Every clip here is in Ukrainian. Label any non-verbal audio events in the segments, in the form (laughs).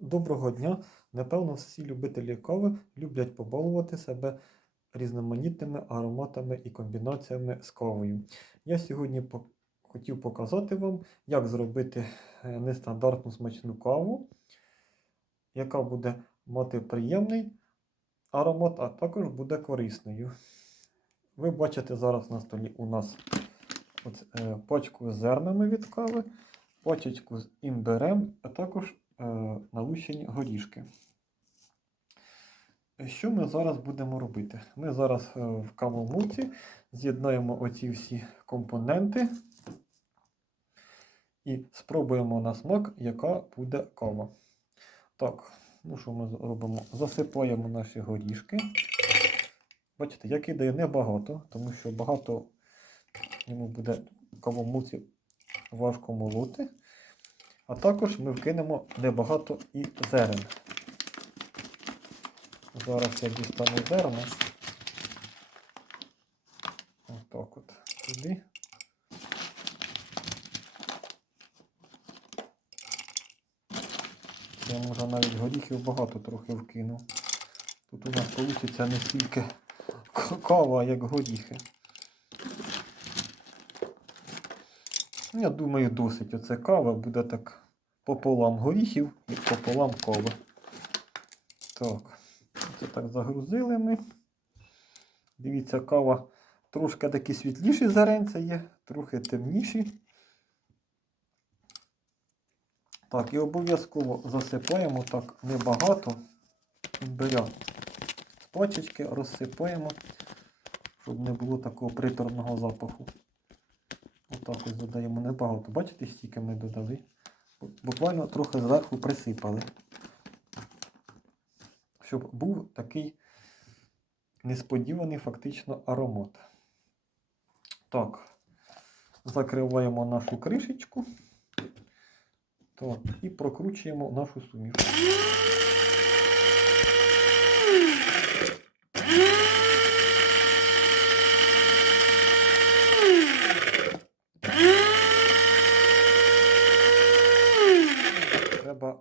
Доброго дня! Напевно, всі любителі кави люблять побалувати себе різноманітними ароматами і комбінаціями з кавою. Я сьогодні хотів показати вам, як зробити е, нестандартну смачну каву, яка буде мати приємний аромат, а також буде корисною. Ви бачите зараз на столі у нас е, пачку з зернами від кави, пачечку з імбирем, а також е, налущені горішки. Що ми зараз будемо робити? Ми зараз е, в кавомолці з'єднаємо оці всі компоненти і спробуємо на смак, яка буде кава. Так, ну що ми робимо? Засипаємо наші горішки. Бачите, я кидаю небагато, тому що багато йому буде кавомолці важко молоти. А також ми вкинемо небагато і зерен. Зараз я дістану зерна. Отак от туди. Я може навіть горіхів багато трохи вкину. Тут у нас вийде не стільки кава, як горіхи. Ну, Я думаю, досить оце кава буде так пополам горіхів і пополам кави. Так, це так загрузили ми. Дивіться, кава трошки такі світліші зеренця є, трохи темніші. Так, і обов'язково засипаємо так небагато імбиря. З пачечки розсипаємо, щоб не було такого приторного запаху. Отак ось додаємо небагато. Бачите, стільки ми додали? Бу- Буквально трохи зверху присипали. Щоб був такий несподіваний фактично аромат. Так, закриваємо нашу кришечку. Так, і прокручуємо нашу суміш. Треба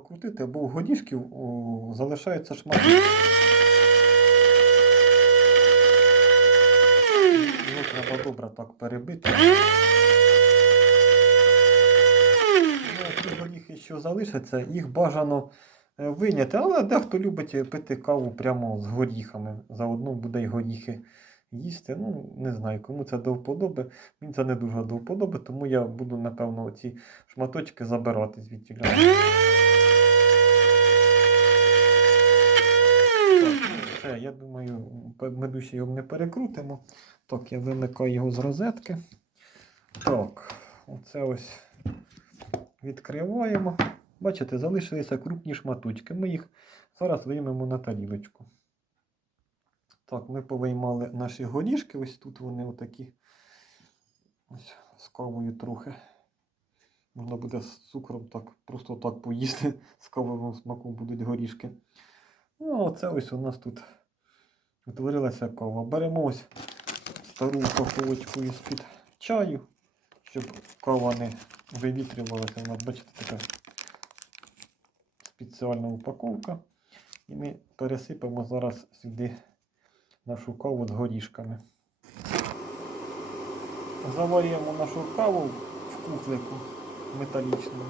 максимально прокрутити, бо у горішків о, залишаються шматки. Його треба добре так перебити. Ну, ті горіхи, що залишаться, їх бажано е, виняти, але дехто любить пити каву прямо з горіхами. Заодно буде й горіхи їсти. Ну, не знаю, кому це до вподоби. Мені це не дуже до вподоби, тому я буду, напевно, ці шматочки забирати звідти. Так, ну, все, я думаю, ми душі його не перекрутимо. Так, я вимикаю його з розетки. Так, оце ось відкриваємо. Бачите, залишилися крупні шматочки. Ми їх зараз виймемо на тарілочку. Так, ми повиймали наші горішки. Ось тут вони отакі. Ось з кавою трохи. Можна буде з цукром так, просто так поїсти. (laughs) З кавовим смаком будуть горішки. Ну, оце ось у нас тут утворилася кава. Беремо ось стару упаковочку із-під чаю, щоб кава не вивітрювалася. У нас, бачите, така спеціальна упаковка. І ми пересипемо зараз сюди нашу каву з горішками. Заварюємо нашу каву в кухлику металічному.